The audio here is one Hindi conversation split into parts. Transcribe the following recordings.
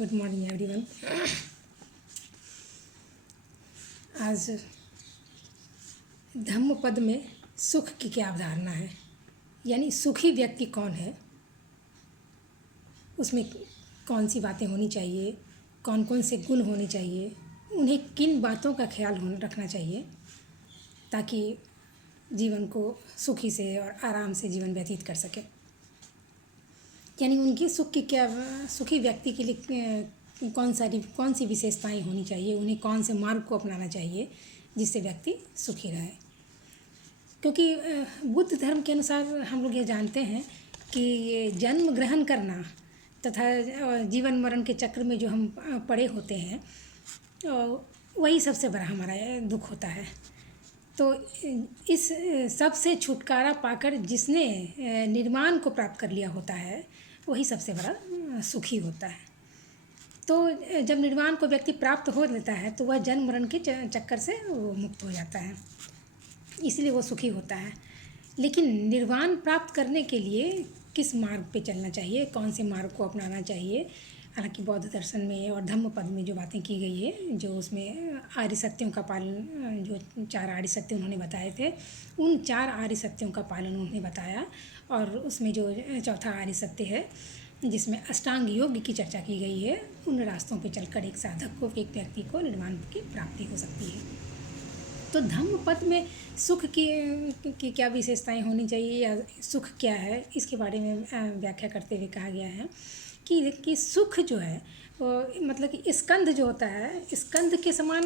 Good morning everyone. आज धम्मपद में सुख की क्या अवधारणा है, यानी सुखी व्यक्ति कौन है, उसमें कौन सी बातें होनी चाहिए, कौन कौन से गुण होने चाहिए, उन्हें किन बातों का ख्याल रखना चाहिए ताकि जीवन को सुखी से और आराम से जीवन व्यतीत कर सके। यानी उनकी सुख की क्या, सुखी व्यक्ति के लिए कौन सी विशेषताएं होनी चाहिए, उन्हें कौन से मार्ग को अपनाना चाहिए जिससे व्यक्ति सुखी रहे। क्योंकि बुद्ध धर्म के अनुसार हम लोग ये जानते हैं कि ये जन्म ग्रहण करना तथा जीवन मरण के चक्र में जो हम पड़े होते हैं वही सबसे बड़ा हमारा दुख होता है। तो इस सब से छुटकारा पाकर जिसने निर्वाण को प्राप्त कर लिया होता है वही सबसे बड़ा सुखी होता है। तो जब निर्वाण को व्यक्ति प्राप्त हो लेता है तो वह जन्म मरण के चक्कर से वो मुक्त हो जाता है, इसलिए वो सुखी होता है। लेकिन निर्वाण प्राप्त करने के लिए किस मार्ग पे चलना चाहिए, कौन से मार्ग को अपनाना चाहिए, हालांकि बौद्ध दर्शन में और धम्मपद में जो बातें की गई है, जो उसमें आर्य सत्यों का पालन, जो 4 आर्य सत्य उन्होंने बताए थे, उन 4 आर्य सत्यों का पालन उन्होंने बताया। और उसमें जो चौथा आर्य सत्य है जिसमें अष्टांग योग की चर्चा की गई है, उन रास्तों पर चलकर एक साधक को, एक व्यक्ति को निर्वाण की प्राप्ति हो सकती है। तो धम्मपद में सुख की क्या विशेषताएं होनी चाहिए या सुख क्या है, इसके बारे में व्याख्या करते हुए कहा गया है कि सुख जो है वो मतलब कि स्कंध जो होता है, स्कंध के समान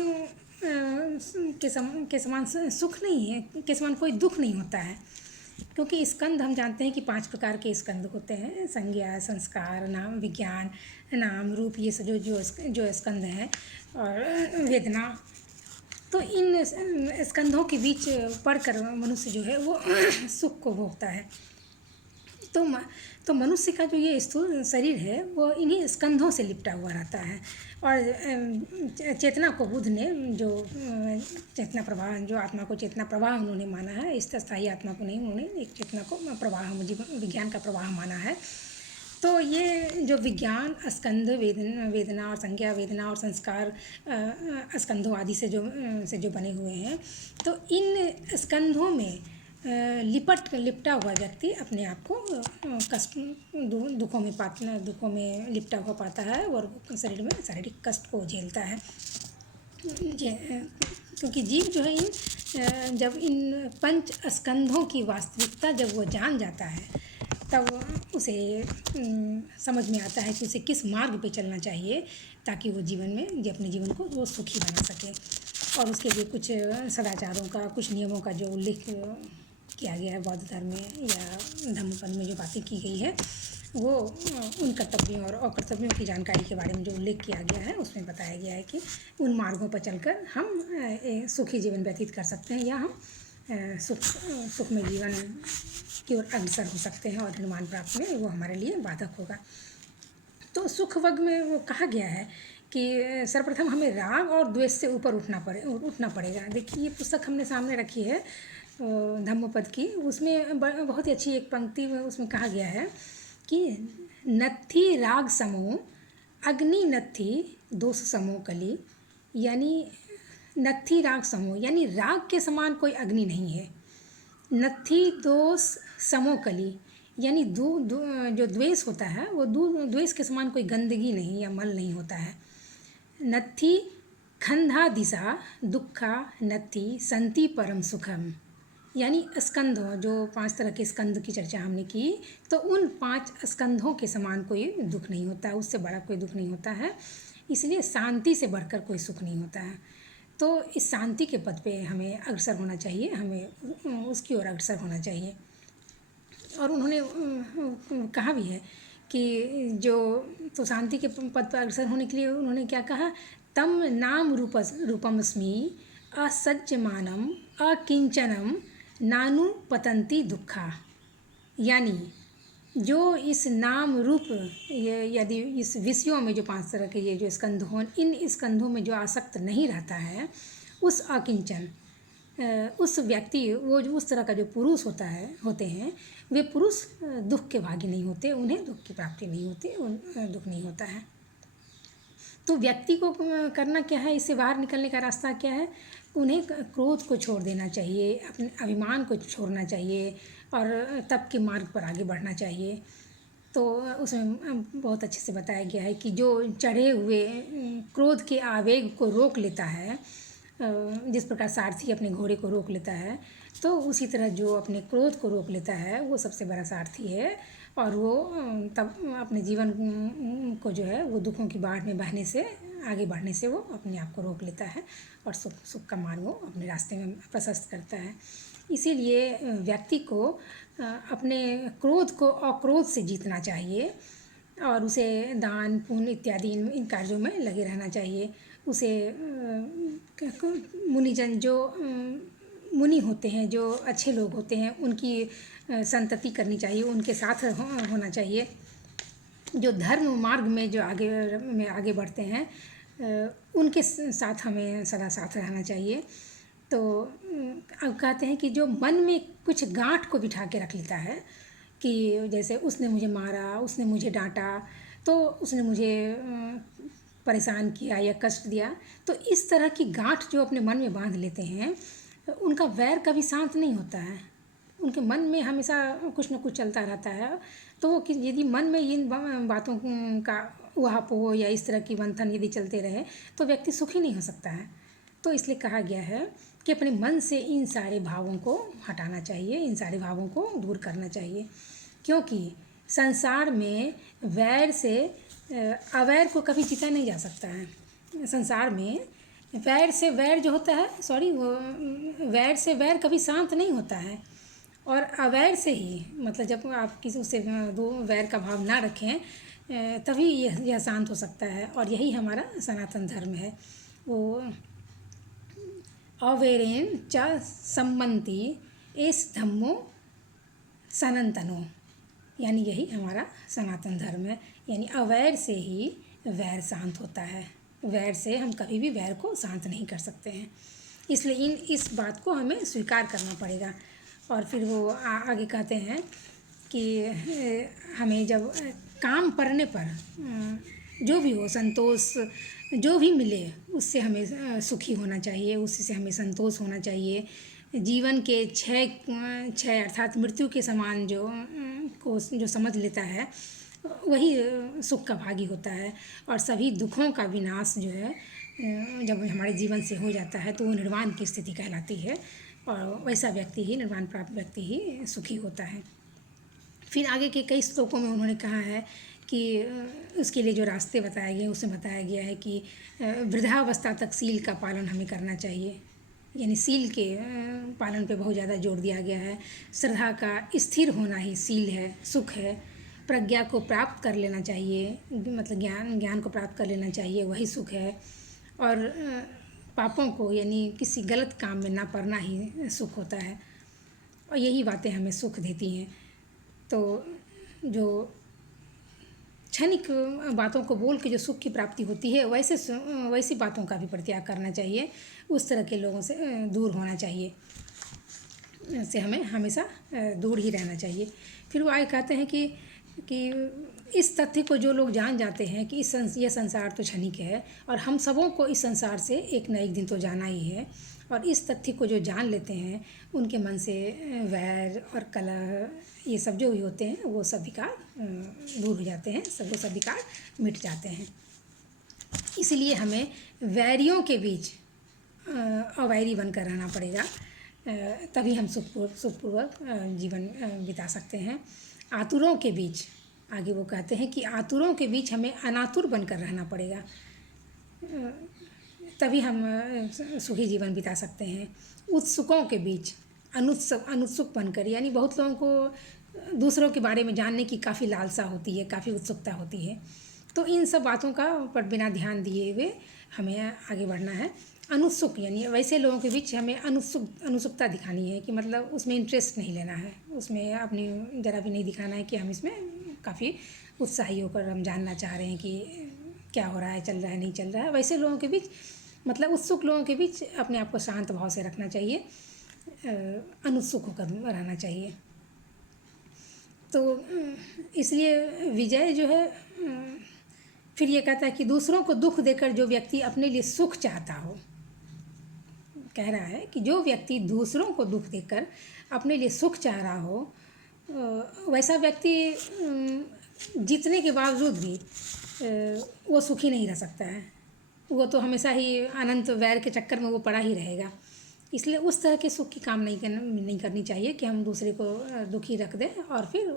के समान सुख नहीं है, के समान कोई दुख नहीं होता है। क्योंकि स्कंध हम जानते हैं कि 5 प्रकार के स्कंध होते हैं, संज्ञा, संस्कार, नाम, विज्ञान, नाम, रूप, ये सब जो स्कंध हैं, और वेदना। तो इन स्कंधों के बीच पढ़कर मनुष्य जो है वो सुख को भोगता है। तो मनुष्य का जो ये स्थूल शरीर है वो इन्हीं स्कंधों से लिपटा हुआ रहता है। और चेतना को बुद्ध ने जो चेतना प्रवाह, जो आत्मा को चेतना प्रवाह उन्होंने माना है, इस स्थायी आत्मा को नहीं, उन्होंने एक चेतना को प्रवाह, विज्ञान का प्रवाह माना है। तो ये जो विज्ञान, स्कंध, वेदना और संज्ञा, वेदना और संस्कार स्कंधों आदि से जो बने हुए हैं, तो इन स्कंधों में लिपटा हुआ व्यक्ति अपने आप को कष्ट, दुखों में लिपटा हुआ पाता है और शरीर में शारीरिक कष्ट को झेलता है। क्योंकि जीव जो है जब इन 5 स्कंधों की वास्तविकता जब वो जान जाता है तब उसे समझ में आता है कि उसे किस मार्ग पे चलना चाहिए ताकि वो जीवन में अपने जीवन को वो सुखी बना सके। और उसके लिए कुछ सदाचारों का, कुछ नियमों का जो उल्लेख किया गया है बौद्ध धर्म में या धम्मपद में जो बातें की गई है, वो उन कर्तव्यों और अकर्तव्यों की जानकारी के बारे में जो उल्लेख किया गया है उसमें बताया गया है कि उन मार्गों पर चलकर हम सुखी जीवन व्यतीत कर सकते हैं या हम सुखमय जीवन की ओर अग्रसर हो सकते हैं और निर्वाण प्राप्त में वो हमारे लिए बाधक होगा। तो सुख वर्ग में वो कहा गया है कि सर्वप्रथम हमें राग और द्वेष से ऊपर उठना पड़ेगा। देखिए ये पुस्तक हमने सामने रखी है धम्मपद की, उसमें बहुत ही अच्छी एक पंक्ति उसमें कहा गया है कि नत्थी राग समो अग्नि नत्थी दोष समो कली, यानी नत्थी राग समो यानी राग के समान कोई अग्नि नहीं है। नत्थी दोष समो कली यानी जो द्वेष होता है वो द्वेष के समान कोई गंदगी नहीं या मल नहीं होता है। नत्थी खंधा दिशा दुखा नत्थी संति परम सुखम, यानी स्कंधों, जो 5 तरह के स्कंध की चर्चा हमने की, तो उन 5 स्कंधों के समान कोई दुख नहीं होता है, उससे बड़ा कोई दुख नहीं होता है। इसलिए शांति से बढ़कर कोई सुख नहीं होता है। तो इस शांति के पद पे हमें अग्रसर होना चाहिए, हमें उसकी ओर अग्रसर होना चाहिए। और उन्होंने कहा भी है कि तो शांति के पद पर अग्रसर होने के लिए उन्होंने क्या कहा, तम नाम रूपमस्मि असज्जमानम अकिंचनम नानु पतंती दुखा, यानी जो इस नाम रूप यदि इस विषयों में जो 5 तरह के ये जो स्कंध हों, इन स्कंधों में जो आसक्त नहीं रहता है, उस अकिंचन, उस व्यक्ति, वो जो उस तरह का जो पुरुष होते हैं, वे पुरुष दुख के भागी नहीं होते, उन्हें दुख की प्राप्ति नहीं होती, दुख नहीं होता है। तो व्यक्ति को करना क्या है, इससे बाहर निकलने का रास्ता क्या है? उन्हें क्रोध को छोड़ देना चाहिए, अपने अभिमान को छोड़ना चाहिए और तप के मार्ग पर आगे बढ़ना चाहिए। तो उसमें बहुत अच्छे से बताया गया है कि जो चढ़े हुए क्रोध के आवेग को रोक लेता है, जिस प्रकार सारथी अपने घोड़े को रोक लेता है, तो उसी तरह जो अपने क्रोध को रोक लेता है वो सबसे बड़ा सारथी है। और वो तब अपने जीवन को जो है वो दुखों की बाढ़ में बहने से, आगे बढ़ने से वो अपने आप को रोक लेता है और सुख का मार्ग वो अपने रास्ते में प्रशस्त करता है। इसीलिए व्यक्ति को अपने क्रोध को अक्रोध से जीतना चाहिए और उसे दान पुण्य इत्यादि इन कार्यों में लगे रहना चाहिए। उसे मुनिजन जो मुनि होते हैं, जो अच्छे लोग होते हैं, उनकी संतति करनी चाहिए, उनके साथ होना चाहिए। जो धर्म मार्ग में जो आगे बढ़ते हैं, उनके साथ हमें सदा साथ रहना चाहिए। तो अब कहते हैं कि जो मन में कुछ गांठ को बिठा के रख लेता है कि जैसे उसने मुझे मारा, उसने मुझे डांटा, तो उसने मुझे परेशान किया या कष्ट दिया, तो इस तरह की गांठ जो अपने मन में बांध लेते हैं, उनका वैर कभी शांत नहीं होता है। उनके मन में हमेशा कुछ न कुछ चलता रहता है। तो कि यदि मन में इन बातों का उहापोह या इस तरह की मंथन यदि चलते रहे तो व्यक्ति सुखी नहीं हो सकता है। तो इसलिए कहा गया है कि अपने मन से इन सारे भावों को हटाना चाहिए, इन सारे भावों को दूर करना चाहिए, क्योंकि संसार में वैर से अवैर को कभी जीता नहीं जा सकता है। संसार में वैर से वैर जो होता है, वो वैर से वैर कभी शांत नहीं होता है। और अवैर से ही, मतलब जब आप किसी से दो वैर का भाव ना रखें, तभी यह शांत हो सकता है। और यही हमारा सनातन धर्म है। वो अवैरेन च सम्मति एस धम्मो सनातनो, यानी यही हमारा सनातन धर्म है। यानी अवैर से ही वैर शांत होता है। वैर से हम कभी भी वैर को शांत नहीं कर सकते हैं। इसलिए इस बात को हमें स्वीकार करना पड़ेगा। और फिर वो आगे कहते हैं कि हमें जब काम पड़ने पर जो भी हो, संतोष जो भी मिले उससे हमें सुखी होना चाहिए, उसी से हमें संतोष होना चाहिए। जीवन के क्षय अर्थात मृत्यु के समान को जो समझ लेता है वही सुख का भागी होता है। और सभी दुखों का विनाश जो है जब हमारे जीवन से हो जाता है तो वो निर्वाण की स्थिति कहलाती है। और वैसा व्यक्ति ही, निर्वाण प्राप्त व्यक्ति ही सुखी होता है। फिर आगे के कई श्लोकों में उन्होंने कहा है कि उसके लिए जो रास्ते बताए गए उसमें बताया गया है कि वृद्धावस्था तक सील का पालन हमें करना चाहिए। यानी सील के पालन पे बहुत ज़्यादा जोर दिया गया है। श्रद्धा का स्थिर होना ही सील है, सुख है। प्रज्ञा को प्राप्त कर लेना चाहिए, मतलब ज्ञान को प्राप्त कर लेना चाहिए, वही सुख है। और पापों को यानी किसी गलत काम में ना पड़ना ही सुख होता है। और यही बातें हमें सुख देती हैं। तो जो क्षणिक बातों को बोल के जो सुख की प्राप्ति होती है, वैसी बातों का भी परित्याग करना चाहिए। उस तरह के लोगों से दूर होना चाहिए, से हमें हमेशा दूर ही रहना चाहिए। फिर वो आगे कहते हैं कि इस तथ्य को जो लोग जान जाते हैं कि यह संसार तो क्षणिक है और हम सबों को इस संसार से एक न एक दिन तो जाना ही है, और इस तथ्य को जो जान लेते हैं उनके मन से वैर और कलह ये सब जो भी होते हैं वो सब विकार दूर हो जाते हैं, वो सब विकार मिट जाते हैं। इसलिए हमें वैरियों के बीच अवैरी बनकर रहना पड़ेगा, तभी हम सुखपूर्वक जीवन बिता सकते हैं। आतुरों के बीच, आगे वो कहते हैं कि आतुरों के बीच हमें अनातुर बनकर रहना पड़ेगा, तभी हम सुखी जीवन बिता सकते हैं। उत्सुकों के बीच अनुत्सुक बनकर, यानी बहुत लोगों को दूसरों के बारे में जानने की काफ़ी लालसा होती है, काफ़ी उत्सुकता होती है। तो इन सब बातों का पर बिना ध्यान दिए हुए हमें आगे बढ़ना है। अनुत्सुक यानी वैसे लोगों के बीच हमें अनुत्सुकता दिखानी है कि मतलब उसमें इंटरेस्ट नहीं लेना है, उसमें अपनी ज़रा भी नहीं दिखाना है कि हम इसमें काफ़ी उत्साही होकर हम जानना चाह रहे हैं कि क्या हो रहा है, चल रहा है, नहीं चल रहा है। वैसे लोगों के बीच, मतलब उत्सुक लोगों के बीच अपने आप को शांत भाव से रखना चाहिए, अनुत्सुक होकर रहना चाहिए। तो इसलिए विजय जो है फिर ये कहता है कि दूसरों को दुख देकर जो व्यक्ति अपने लिए सुख चाहता हो, कह रहा है कि जो व्यक्ति दूसरों को दुख देकर अपने लिए सुख चाह रहा हो, वैसा व्यक्ति जीतने के बावजूद भी वो सुखी नहीं रह सकता है। वो तो हमेशा ही अनंत वैर के चक्कर में वो पड़ा ही रहेगा। इसलिए उस तरह के सुख की काम नहीं करनी चाहिए कि हम दूसरे को दुखी रख दें और फिर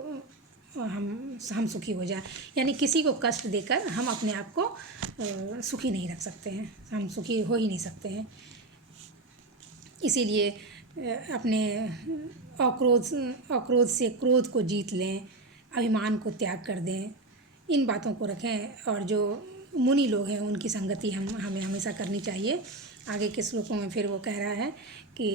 हम सुखी हो जाएं। यानी किसी को कष्ट देकर हम अपने आप को सुखी नहीं रख सकते हैं, हम सुखी हो ही नहीं सकते हैं। इसीलिए अपने अक्रोध से क्रोध को जीत लें, अभिमान को त्याग कर दें, इन बातों को रखें। और जो मुनि लोग हैं उनकी संगति हमें हमेशा करनी चाहिए। आगे के श्लोकों में फिर वो कह रहा है कि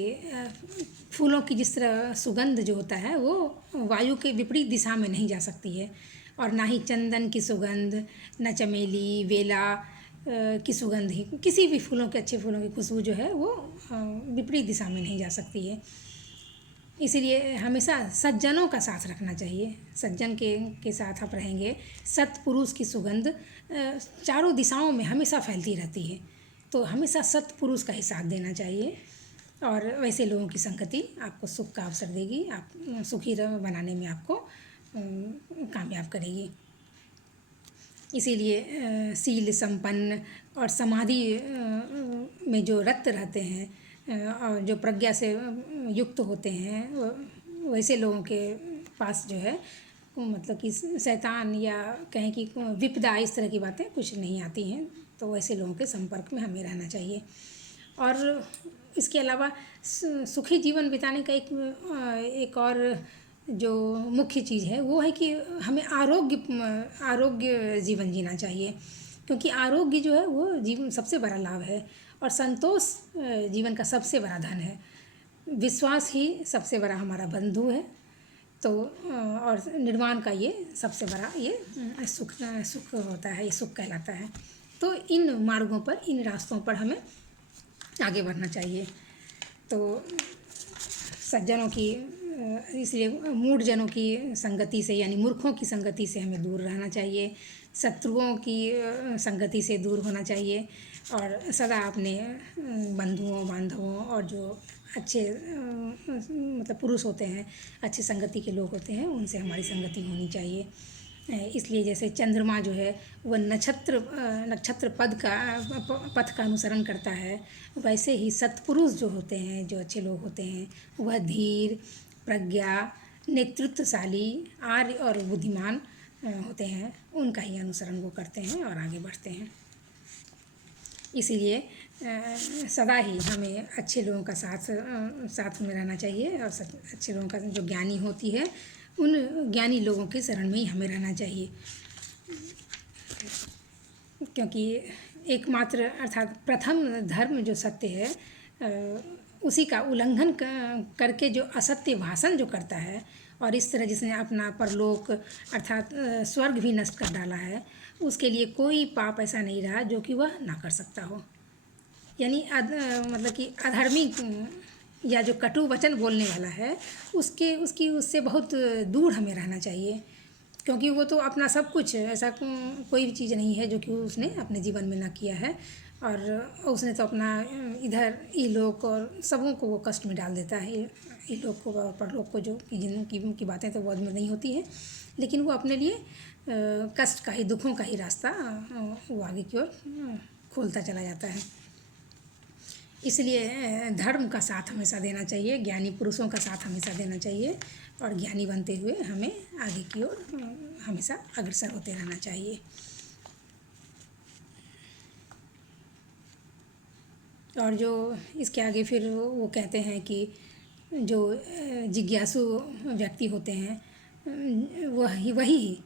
फूलों की जिस तरह सुगंध जो होता है वो वायु के विपरीत दिशा में नहीं जा सकती है, और ना ही चंदन की सुगंध, न चमेली, बेला की सुगंध ही, किसी भी फूलों के अच्छे फूलों की खुशबू जो है वो विपरीत दिशा में नहीं जा सकती है। इसीलिए हमेशा सज्जनों का साथ रखना चाहिए। सज्जन के साथ आप रहेंगे, सत्पुरुष की सुगंध चारों दिशाओं में हमेशा फैलती रहती है, तो हमेशा सत्पुरुष का ही साथ देना चाहिए। और वैसे लोगों की संगति आपको सुख का अवसर देगी, आप सुखी बनाने में आपको कामयाब करेगी। इसीलिए शील संपन्न और समाधि में जो रत रहते हैं और जो प्रज्ञा से युक्त होते हैं, वैसे लोगों के पास जो है मतलब कि शैतान या कहें कि विपदा, इस तरह की बातें कुछ नहीं आती हैं। तो वैसे लोगों के संपर्क में हमें रहना चाहिए। और इसके अलावा सुखी जीवन बिताने का एक और जो मुख्य चीज़ है वो है कि हमें आरोग्य जीवन जीना चाहिए, क्योंकि आरोग्य जो है वो जीवन सबसे बड़ा लाभ है, और संतोष जीवन का सबसे बड़ा धन है। विश्वास ही सबसे बड़ा हमारा बंधु है। तो और निर्वाण का ये सबसे बड़ा ये सुख होता है, ये सुख कहलाता है। तो इन मार्गों पर, इन रास्तों पर हमें आगे बढ़ना चाहिए। तो सज्जनों की, इसलिए मूढ़जनों की संगति से यानी मूर्खों की संगति से हमें दूर रहना चाहिए, शत्रुओं की संगति से दूर होना चाहिए, और सदा अपने बंधुओं बांधवों और जो अच्छे मतलब पुरुष होते हैं, अच्छे संगति के लोग होते हैं, उनसे हमारी संगति होनी चाहिए। इसलिए जैसे चंद्रमा जो है वह नक्षत्र पथ का अनुसरण करता है, वैसे ही सत्पुरुष जो होते हैं, जो अच्छे लोग होते हैं, वह धीर, प्रज्ञा, नेतृत्वशाली, आर्य और बुद्धिमान होते हैं, उनका ही अनुसरण वो करते हैं और आगे बढ़ते हैं। इसीलिए सदा ही हमें अच्छे लोगों का साथ में रहना चाहिए, और अच्छे लोगों का जो ज्ञानी होती है उन ज्ञानी लोगों के शरण में ही हमें रहना चाहिए, क्योंकि एकमात्र अर्थात प्रथम धर्म जो सत्य है उसी का उल्लंघन करके जो असत्य भाषण जो करता है, और इस तरह जिसने अपना परलोक अर्थात स्वर्ग भी नष्ट कर डाला है, उसके लिए कोई पाप ऐसा नहीं रहा जो कि वह ना कर सकता हो। यानी मतलब कि अधर्मी या जो कटु वचन बोलने वाला है उससे बहुत दूर हमें रहना चाहिए, क्योंकि वो तो अपना सब कुछ, ऐसा कोई भी चीज़ नहीं है जो कि उसने अपने जीवन में ना किया है, और उसने तो अपना इधर इहलोक और सबों को वो कष्ट में डाल देता है। इहलोक को और परलोक को, जो की बातें तो बहुत में नहीं होती हैं, लेकिन वो अपने लिए कष्ट का ही, दुखों का ही रास्ता वो आगे की ओर खोलता चला जाता है। इसलिए धर्म का साथ हमेशा देना चाहिए, ज्ञानी पुरुषों का साथ हमेशा देना चाहिए, और ज्ञानी बनते हुए हमें आगे की ओर हमेशा अग्रसर होते रहना चाहिए। और जो इसके आगे फिर वो कहते हैं कि जो जिज्ञासु व्यक्ति होते हैं वही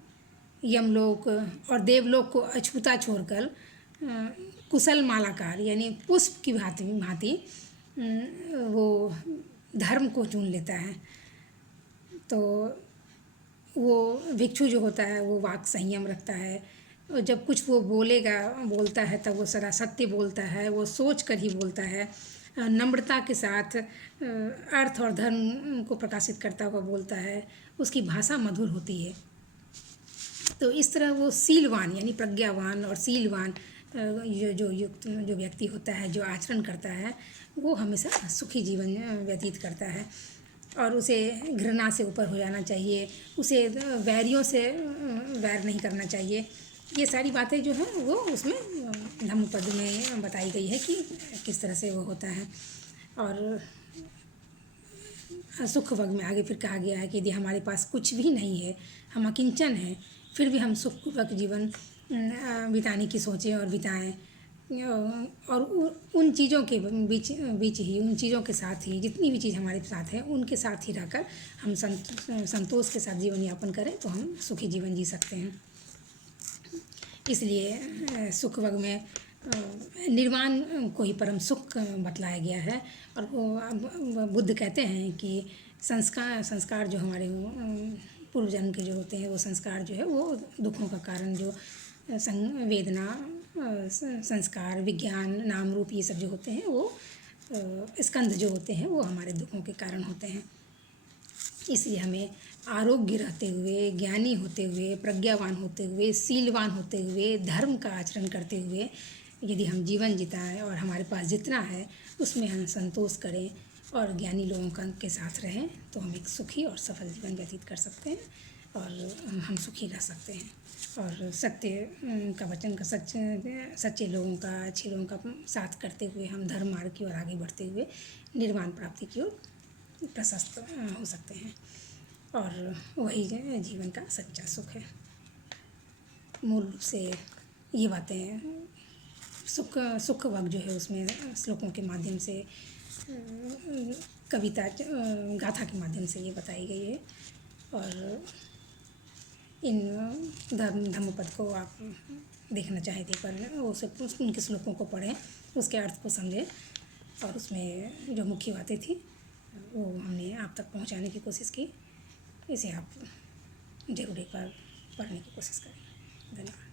यमलोक और देवलोक को अछूता छोड़कर कुशल मालाकार यानी पुष्प की भांति वो धर्म को चुन लेता है। तो वो भिक्षु जो होता है वो वाक संयम रखता है, और जब कुछ वो बोलता है तब वो सदा सत्य बोलता है, वो सोच कर ही बोलता है, नम्रता के साथ अर्थ और धर्म को प्रकाशित करता हुआ बोलता है, उसकी भाषा मधुर होती है। तो इस तरह वो शीलवान यानी प्रज्ञावान और शीलवान जो व्यक्ति होता है, जो आचरण करता है, वो हमेशा सुखी जीवन व्यतीत करता है। और उसे घृणा से ऊपर हो जाना चाहिए, उसे वैरियों से वैर नहीं करना चाहिए। ये सारी बातें जो हैं वो उसमें धम्मपद में बताई गई है कि किस तरह से वो होता है। और सुख वर्ग में आगे फिर कहा गया है कि यदि हमारे पास कुछ भी नहीं है, हम अकिंचन हैं, फिर भी हम सुखपूर्वक जीवन बिताने की सोचें और बिताएं। और उन चीज़ों के बीच बीच ही, उन चीज़ों के साथ ही, जितनी भी चीज़ हमारे साथ है उनके साथ ही रहकर हम संतोष के साथ जीवन यापन करें तो हम सुखी जीवन जी सकते हैं। इसलिए सुख वर्ग में निर्वाण को ही परम सुख बतलाया गया है। और वो बुद्ध कहते हैं कि संस्कार जो हमारे पूर्व जन्म के जो होते हैं, वो संस्कार जो है वो दुखों का कारण, जो वेदना, संस्कार, विज्ञान, नाम रूप, ये सब जो होते हैं वो स्कंध जो होते हैं वो हमारे दुखों के कारण होते हैं। इसलिए हमें आरोग्य रहते हुए, ज्ञानी होते हुए, प्रज्ञावान होते हुए, शीलवान होते हुए, धर्म का आचरण करते हुए यदि हम जीवन जिताएं और हमारे पास जितना है उसमें हम संतोष करें और ज्ञानी लोगों के साथ रहें तो हम एक सुखी और सफल जीवन व्यतीत कर सकते हैं और हम सुखी रह सकते हैं। और सत्य का वचन का सच्चे लोगों का, अच्छे लोगों का साथ करते हुए हम धर्म मार्ग की ओर आगे बढ़ते हुए निर्वाण प्राप्ति की ओर प्रशस्त हो सकते हैं। और वही जीवन का सच्चा सुख है। मूल रूप से ये बातें सुख वर्ग जो है उसमें श्लोकों के माध्यम से, कविता, गाथा के माध्यम से ये बताई गई है। और इन धम्मपद को आप देखना चाहे थे पर वो सब उनके श्लोकों को पढ़ें, उसके अर्थ को समझें और उसमें जो मुख्य बातें थी वो हमने आप तक पहुंचाने की कोशिश की। इसे आप ज़रूर एक बार पढ़ने की कोशिश करें। धन्यवाद।